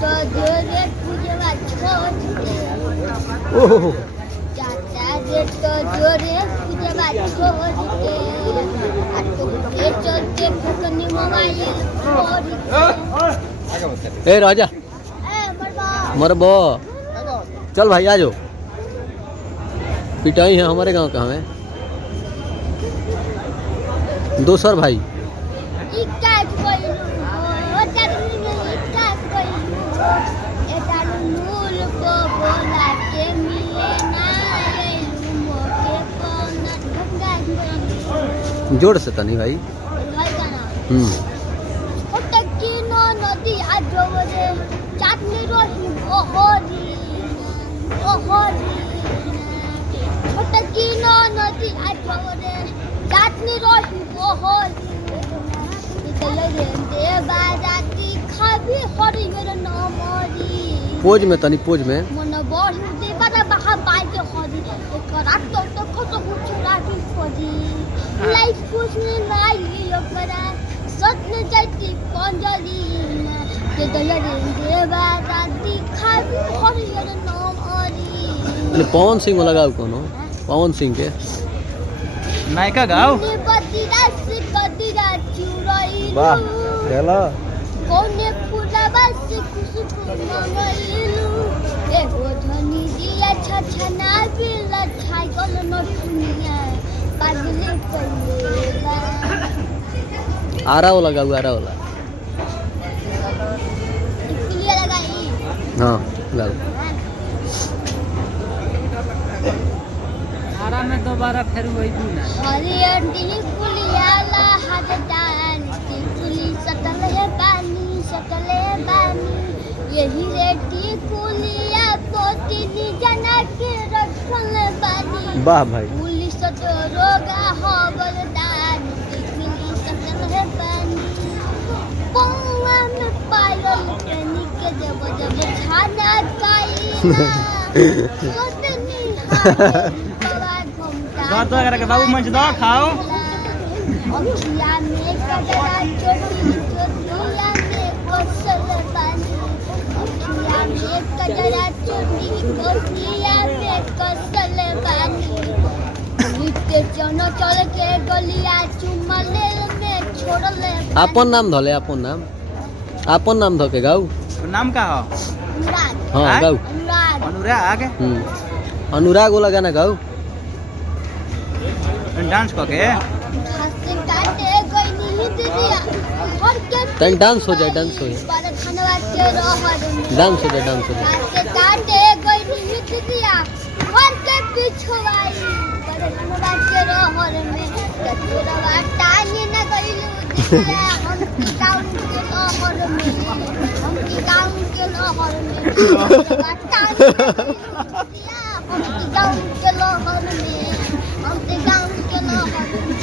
तो जोरे पूजवा छोड़ के ओह चाचा रे तो जोरे पूजवा छोड़ के आ तो ये चलते फकनी मोबाइल छोड़ के ए राजा मरबो चल भाई आ जाओ पिटाई है हमारे गांव का हमें दोसर भाई इकाज कोइलू ओ चादनी इकाज कोइलू एटा मूल को बोला के मिले ना आइलू मोके कोना ढंगा कोइलू जोर से तनी भाई घर का ना ओटकीनो नदी आजोरे चाटनी रोही ओहोरी ओटकीनो नदी आजोरे चाटनी रोही ओहोरी निकल रे बाराती खाबी हरी मेरे नामरी पोज में तनी पोज में मन बड़ी दे बड़ा बहा बाइक हरी एकरा तो खतो हुचरा की खोजी लाइफ कुछ नहीं ओकरा सत्य जाती पंजरी के दलरे बाराती खाबी हरी मेरे नामरी पवन सिंह लगाओ कोनो पवन सिंह के नायका गाओ वाह चलो कोने फूला बस खुशबू मंगइलू एगो धनी दिया छछना बिल छाई गल न दुनिया पागले कइलेला आरा वाला लगाओ आरा वाला इसलिए लगाई हाँ लगाओ आरा में दोबारा फिर वही दूना हरियर दी पुलिया ला हाथ डाल की पुली सटल है पानी यही रेटी पुलिया पोती जना के रखल बानी वाह भाई पुलिस तो रोगा हवलदार की पुली सटल है पानी पौवा में पायल कनी के जब छाना काईना सोतनी हाथ दो करके बाबू मंच दो खाओ अखिया में कजरा चोटी चोटिया में कोसल पानी अखिया में कजरा चोटी चोटिया में कोसल पानी नित्य चनो चल के गलिया चुमले में छोड़ले अपन नाम धले अपन नाम धके गाओ नाम का हो अनुराग हाँ गाओ अनुराग अनुराग वाला गाना गाओ डांस को के हंसे काटे कोई नहीं दिया हर के तन डांस हो जाए पर खनवा के रहर डांस हो जाए हंसे काटे कोई नहीं दिया हर के पिछवाई पर खनवा के रहर में कतुरवा टानी न गइलू दिया हम की टाउन के रहर में हम की टाउन के रहर में कतुरवा टानी दिया हम की टाउन के रहर में हम की टाउन के रहर में